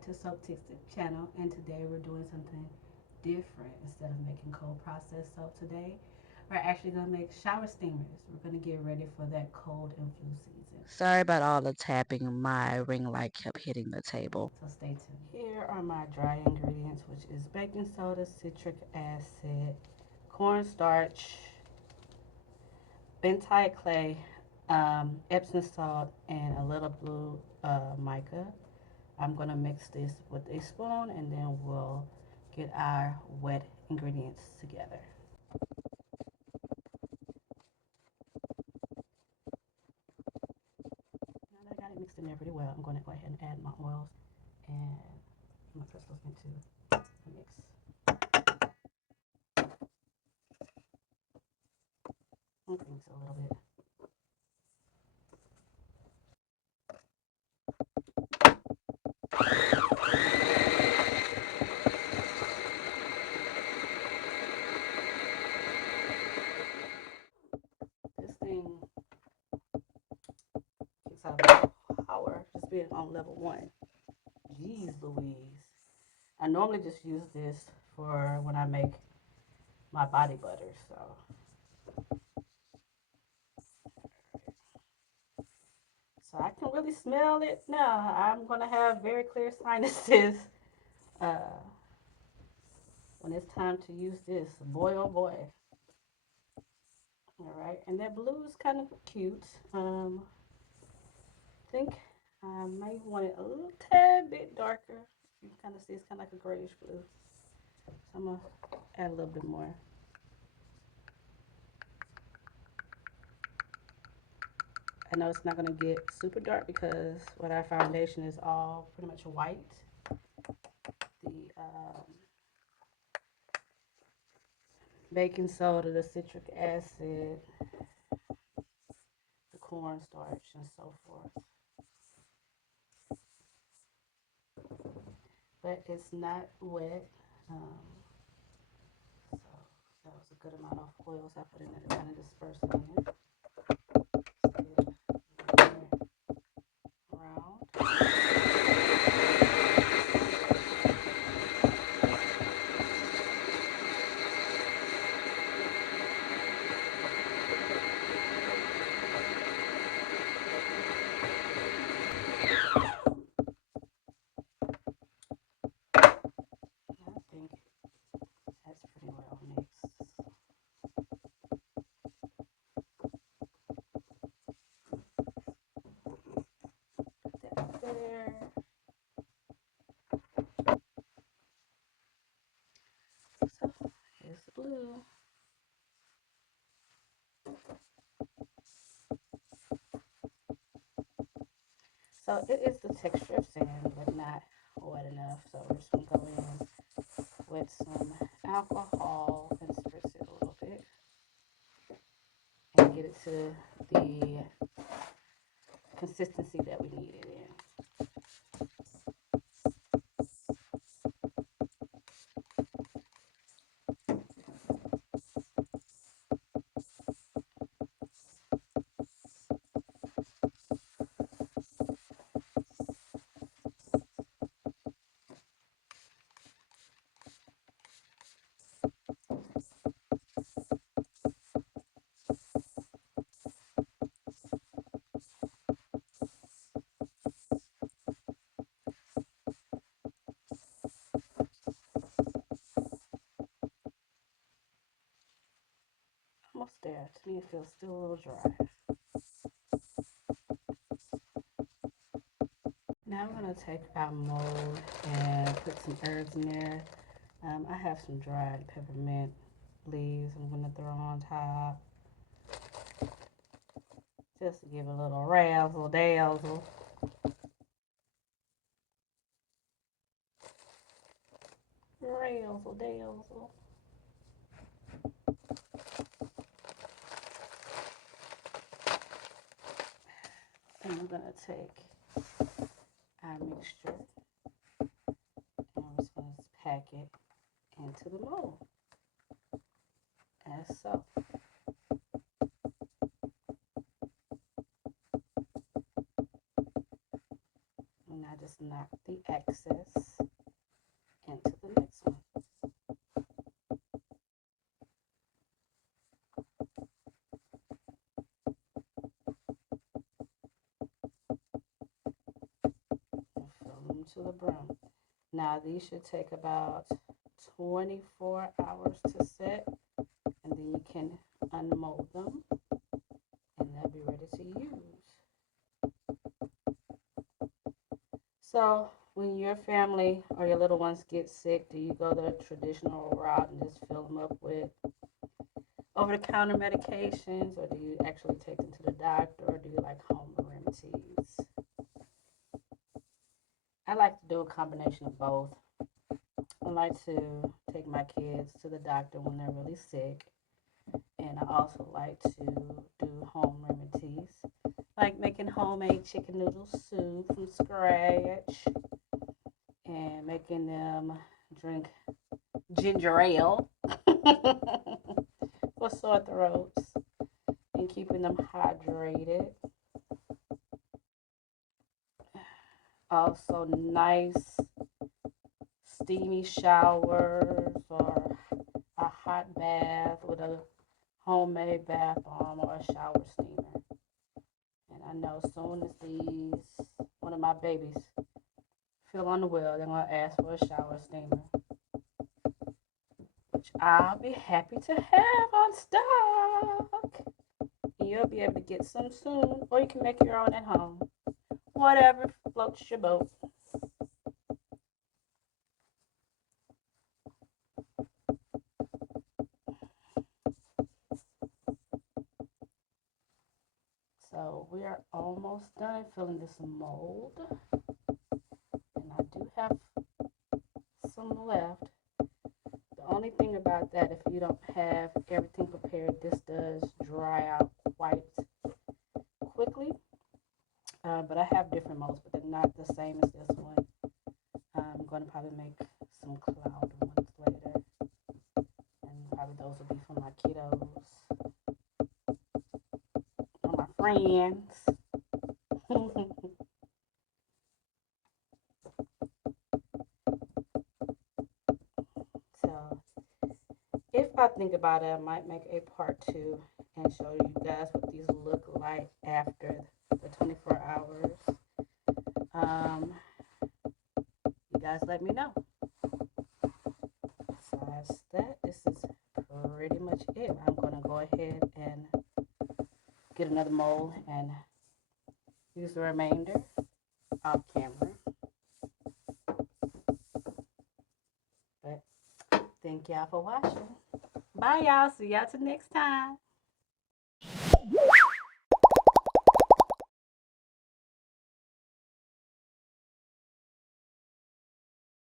back to Soap Tips channel, and today we're doing something different. Instead of making cold processed soap today, we're actually going to make shower steamers. We're going to get ready for that cold and flu season. Sorry about all the tapping. My ring light kept hitting the table. So stay tuned. Here are my dry ingredients, which is baking soda, citric acid, cornstarch, bentonite clay, Epsom salt, and a little blue mica. I'm going to mix this with a spoon and then we'll get our wet ingredients together. Now that I got it mixed in there pretty well, I'm going to go ahead and add my oils and my crystals into the mix. I'm going to mix it a little bit. This thing kicks out a power just being on level 1. Jeez Louise. I normally just use this for when I make my body butter, so I can really smell it now. I'm gonna have very clear sinuses uh, when it's time to use this. Boy, oh boy. All right, and that blue is kind of cute. I think I might want it a little tad bit darker. You can kind of see it's kind of like a grayish blue. So I'm gonna add a little bit more. I know it's not gonna get super dark because what our foundation is all pretty much white. The baking soda, the citric acid, the cornstarch, and so forth. But it's not wet. So that was a good amount of oils I put in there to kind of disperse it in there. Around. I think that's pretty well mixed. Put that there. So here's the blue. So it is the texture of sand, but not wet enough. So we're just gonna go in with some alcohol and spritz it a little bit and get it to the consistency that we need it in. Almost there. To me, it feels still a little dry. Now I'm gonna take our mold and put some herbs in there. I have some dried peppermint leaves I'm gonna throw on top just to give it a little razzle dazzle. Razzle dazzle. And I'm gonna take our mixture and we're just gonna pack it into the mold as so. And I just knock the excess into the next one. Fill them to the brim. Now these should take about 24 hours to set, and then you can unmold them and they'll be ready to use. So when your family or your little ones get sick, do you go the traditional route and just fill them up with over-the-counter medications, or do you actually take them to the doctor, or do you like home remedies? I like to do a combination of both. I like to take my kids to the doctor when they're really sick, and I also like to do home remedies, like making homemade chicken noodle soup from scratch and making them drink ginger ale for sore throats and keeping them hydrated. Also, nice steamy showers or a hot bath with a homemade bath bomb or a shower steamer. And I know as soon as one of my babies feel on the wheel, they're going to ask for a shower steamer, which I'll be happy to have on stock. And you'll be able to get some soon, or you can make your own at home. Whatever floats your boat. So we are almost done filling this mold. And I do have some left. The only thing about that, if you don't have everything prepared, this does dry out quite quickly. But I have different molds, but they're not the same as this one. I'm going to probably make some cloud ones later. And probably those will be for my kiddos or my friends. So if I think about it, I might make a part 2 and show you guys what these look like after the 24 hours. Um, you guys let me know. Besides that, this is pretty much it. I'm going to go ahead and get another mold and use the remainder off camera. But thank y'all for watching. Bye, y'all. See y'all till next time.